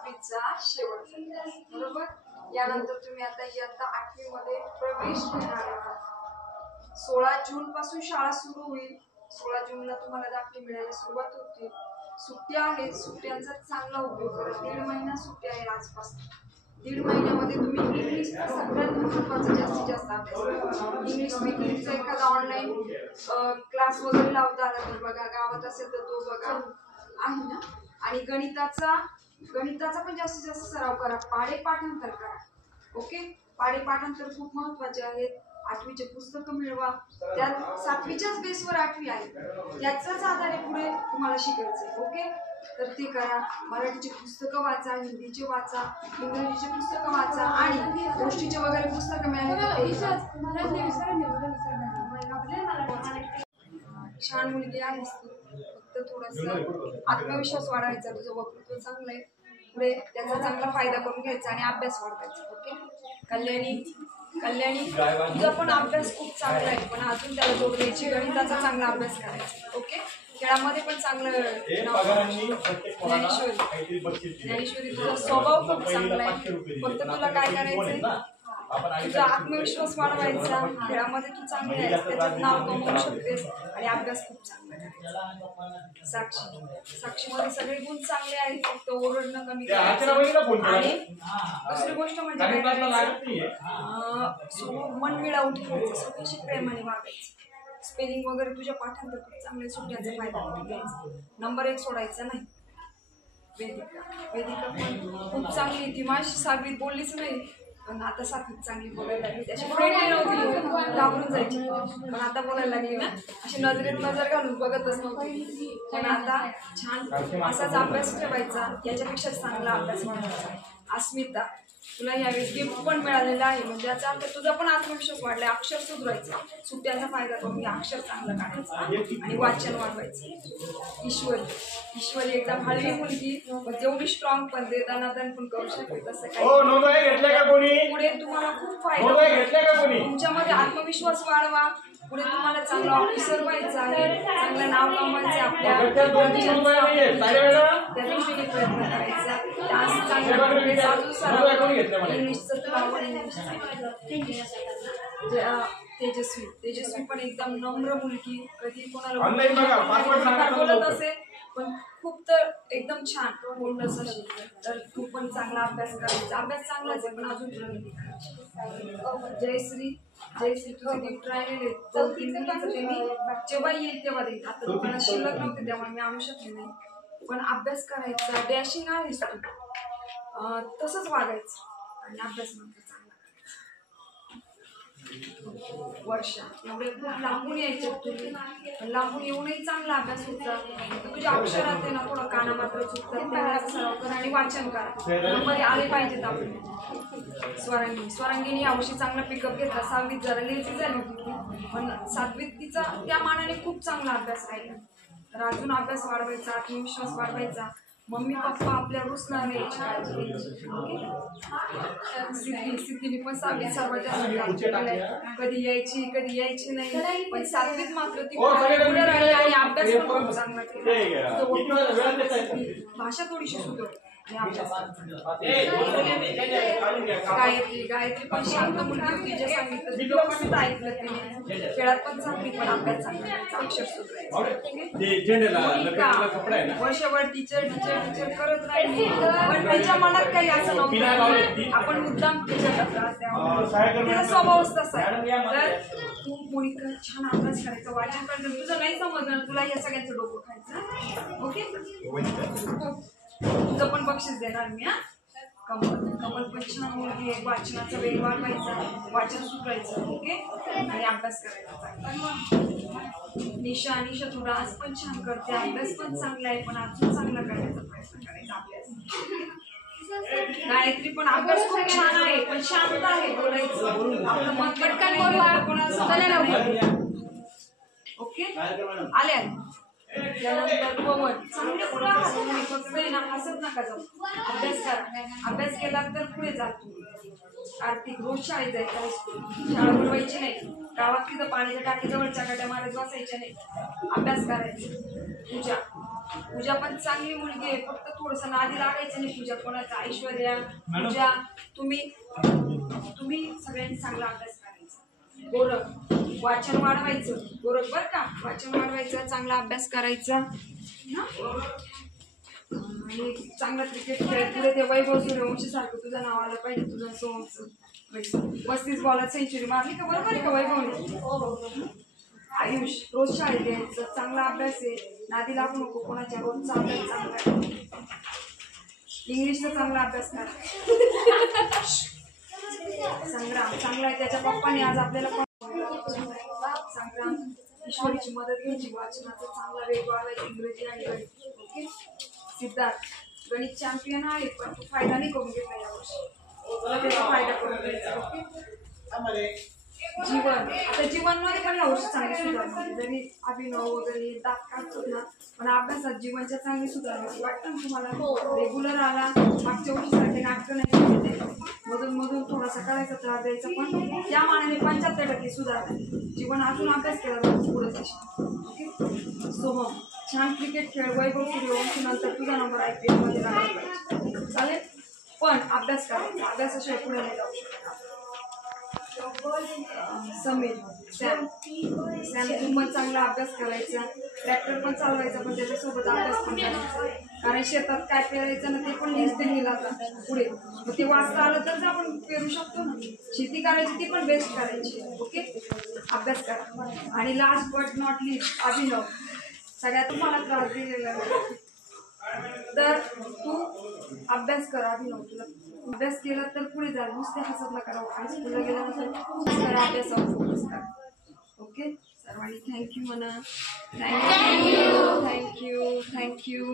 7वीचा शेवटचा तास, बरोबर. यानंतर तुम्ही आता इयत्ता 8वी मध्ये प्रवेश घेणार आहात. 16 जून पासून शाळा सुरू होईल. 16 जूनला तुम्हाला दाखले मिळायला सुरुवात होतील. सुट्ट्या आहेत, सुट्ट्यांचा चांगला उपयोग करा. 1.5 महिना सुट्ट्या आहे आजपासून. 1.5 महिन्यामध्ये तुम्ही इंग्लिश सगळ्यात महत्त्वाचं जास्तीत जास्त अभ्यास. इंग्लिश स्पीकिंगचा एखादा ऑनलाईन क्लास वगैरे लावता आला तर बघा, गावात असेल तर तो बघा, आहे ना. आणि गणिताचा पण जास्तीत जास्त सराव करा. पाढे पाठांतर करा. ओके, पाढे पाठांतर खूप महत्त्वाचे आहेत. 8वीचे पुस्तकं मिळवा. त्यात 7वीच्याच बेसवर 8वी आहे, त्याचाच आधारे पुढे तुम्हाला शिकायचंय. ओके, तर ते करा. मराठीचे पुस्तकं वाचा, हिंदीचे वाचा, इंग्रजीचे पुस्तकं वाचा आणि गोष्टीचे वगैरे पुस्तकं मिळाली. छान मुलगी आहेस तू, फक्त थोडंसं आत्मविश्वास वाढवायचा. तुझं वक्तृत्व चांगलं आहे, पुढे त्याचा चांगला फायदा करून घ्यायचा आणि अभ्यास वाढवायचा. ओके, कल्याणी तुझा पण अभ्यास खूप चांगला आहे, पण अजून त्याला जोड द्यायची. गणिताचा चांगला अभ्यास करायचा. ओके, खेळामध्ये पण चांगलं. ज्ञानेश्वरी तुझा स्वभाव खूप चांगला आहे, फक्त तुला काय करायचंय, तुझा आत्मविश्वास वाढवायचा. खेळामध्ये तू चांगली आहेस, त्याच्यात नाव कमवू शकतेस आणि अभ्यास खूप चांगला करायचा. साक्षीमध्ये सगळे गुण चांगले आहेत, फक्त ओरडणं कमी करायचं. आणि दुसरी गोष्ट म्हणजे मन मिळवून ठेवायचं, स्वतःशी प्रेमाने वागायचं. स्पेलिंग वगैरे तुझ्या पाठांतर खूप चांगले, सुट्ट्याचा फायदा करून घ्यायचा. नंबर 1 सोडायचा नाही. वेदिका पण खूप चांगली, ती माझी 7वीत बोललीच नाही, पण आता 7वीत चांगली बोलायला लागली. त्याची फ्रेंड नव्हती, घाबरून जायची, पण आता बोलायला लागली ना. अशी नजरेत नजर घालून बघतच नव्हती, पण आता छान. असाच अभ्यास ठेवायचा, याच्यापेक्षा चांगला अभ्यास वाढवायचा. अस्मिता, तुला यावेळेस गिफ्ट पण मिळालेलं आहे, म्हणजे याचा अर्थ तुझा पण आत्मविश्वास वाढलाय. अक्षर सुधारायचा, सुट्ट्याचा फायदा करून अक्षर चांगलं काढायचं आणि वाचन वाढवायचं. ईश्वरी एकदम हळवी मुलगी, जेवढी स्ट्रॉंग पण दे, दनादन पण करू शकते. तसं काही पुढे तुम्हाला खूप फायदा. तुमच्यामध्ये आत्मविश्वास वाढवा. पुढे तुम्हाला चांगला ऑफिसर व्हायचं आहे, चांगलं नाव कमवायचं. आपल्या त्या दृष्टीने प्रयत्न करायचा. डान्स चांगला, अजून सराव. इंग्लिशचं तर आवड, तेजस्वी पण एकदम नम्र मुलगी, कधी कोणाला बोलत असेल, पण खूप तर एकदम छान बोलत असेल तर तू पण चांगला अभ्यास करायचा. अभ्यास चांगलाच आहे, पण अजून प्रगती करायची. जयश्री तुझे गिफ्ट राहिलेले, जर 3 मुलीचं ते मी जेव्हा येईल तेव्हा देईल. आता तुम्हाला शिल्लक नव्हते त्यामुळे मी आणू शकले नाही, पण अभ्यास करायचा. डॅशिंग आहेस तू, तसंच वागायचं आणि अभ्यास नंतर चांगला करायचा. वर्षा, एवढे खूप लांबून यायचे तुम्ही, लांबून येऊनही चांगला अभ्यास होता. तुझ्या अक्षरात आहे ना थोडं काना मात्र चुकतात, त्यावेळेला सराव करा आणि वाचन करा. नंबर आले पाहिजेत आपण. स्वरांगिणी यावर्षी चांगला पिकअप घेतला. 6वीत जरा लेझी झाली होती, पण 7वीत तिचा त्या मानाने खूप चांगला अभ्यास राहिला. तर अजून अभ्यास वाढवायचा, आत्मविश्वास वाढवायचा. मम्मी पप्पा आपल्या रुसणार नाही याची काळजी घ्यायची. सिद्धीने पण 7वीत सर्वात जास्त कधी यायची नाही, पण 7वीत मात्र ती पुढे राहिली आणि अभ्यास पण खूप चांगला केला. भाषा थोडीशी सुधारली. गायत्री पण शांत मुलगी होती, जे सांगितलं ऐकलं तिने. खेळात पण चांगली, पण अभ्यास चांगला, अक्षर सुधारायचं. वर्षभर टीचर करत राहिली, पण तिच्या मनात काही असं नव्हतं. आपण मुद्दाम टीचरला त्रास द्यावा, तिचा स्वभावच तसा आहे. तर तू मोनिका छान अभ्यास करायचा, वाचन करायचं. तुझं नाही समजलं, तुला या सगळ्यांचं डोकं खायचं. ओके, तुझं पण बक्षीस देणार मी. कमल पण छान मुलगी आहे, वाचनाचा वेग वाढवायचा, वाचन सुधारायचं. ओके, आणि अभ्यास करायचा. निशा तू डान्स पण छान करते, अभ्यास पण चांगला आहे, पण अजून चांगला करण्याचा प्रयत्न करायचा अभ्यास. गायत्री पण अभ्यास खूप छान आहे, पण शांत आहे, बोलायचं आपलं मन पटकन बोलवा, कोणाला. ओके, आले. त्यानंतर पवन, चांगले मुलं हसत फक्त ना, हसत नका जाऊ. अभ्यास करा, अभ्यास केला तर पुढे जातो. कार्तिक रोज शाळेत जायचं, हायस्कूल शाळा बुडवायची नाही. गावात तिथं पाण्याच्या टाकीजवळ चकाट्या मारत बसायच्या नाही, अभ्यास करायचा. पूजा पण चांगली मुलगी आहे, फक्त थोडस नादी लागायचं नाही. पूजा कोणाचा, ऐश्वर्या, पूजा, तुम्ही सगळ्यांनी चांगला अभ्यास करायचा. गोरख वाचन वाढवायचं, गोरख बर का, वाचन वाढवायचं, चांगला अभ्यास करायचा ना. आणि चांगला क्रिकेट खेळ, पुढे ते वैभव सूर्यवंशी सारखं तुझं नाव आलं पाहिजे. तुझं सोमचं 35 बॉलात सेंचुरी मारली का, बरोबर आहे का वैभवने? आयुष रोज शाळेत यायचं, चांगला अभ्यास आहे, नादी लागू नको कोणाच्या, रोजचा अभ्यास चांगला आहे. इंग्लिशचा चांगला अभ्यास करा. संग्राम चांगला आहे, त्याच्या पप्पाने आज आपल्याला संग्राम ईश्वरीची मदत घ्यायची, वाचनाचा चांगला वेग वाढवायचा, इंग्रजी आणि गणित. ओके. सिद्धार्थ गणित चॅम्पियन आहे, पण तू फायदा नाही करून घेतला यावर्षी, तुला त्याचा फायदा करून घ्यायचा. ओके. जीवन, आता जीवनमध्ये पण यावर्षी चांगली सुधारणा, जरी अभिनव वगैरे दात काढतात ना, पण अभ्यासात जीवनच्या चांगली सुधारणा वाटतं ना तुम्हाला. रेग्युलर आला, मागच्या वर्षी सारखे नाटकं नाही केले, मधून मधून थोडासा करायचा त्रास द्यायचा, पण त्या मानाने 75% सुधारणा. जीवन अजून अभ्यास केला जातो पुढे जाशील. ओके. सोहम छान क्रिकेट खेळ, वैभव सूर्यवंशी नंतर तुझा नंबर IPL मध्ये लागला पाहिजे, चालेल, पण अभ्यास करायचा, अभ्यासाशिवाय पुढे नाही जाऊ शकत. समीर सॅम तू पण चांगला अभ्यास करायचा, ट्रॅक्टर पण चालवायचा, पण त्याच्यासोबत अभ्यास पण करायचा, कारण शेतात काय पेरायचं ना ते पण लिस्ट लिहिला जातं पुढे, मग ते वाचता आलं तर आपण पेरू शकतो ना. शेती करायची ती पण बेस्ट करायची. ओके. अभ्यास करा. आणि लास्ट बट नॉट लिस्ट अभिनव, सगळ्यात तुम्हाला त्रास दिलेला तर तू अभ्यास कर. अभिनव तुला अभ्यास केला तर पुढे जाईल, नुसते हसत नका राहू. हायस्कूलला गेल्यानंतर अभ्यासावर फोकस करा. ओके. सर्वांनी थँक्यू म्हणा. थँक्यू.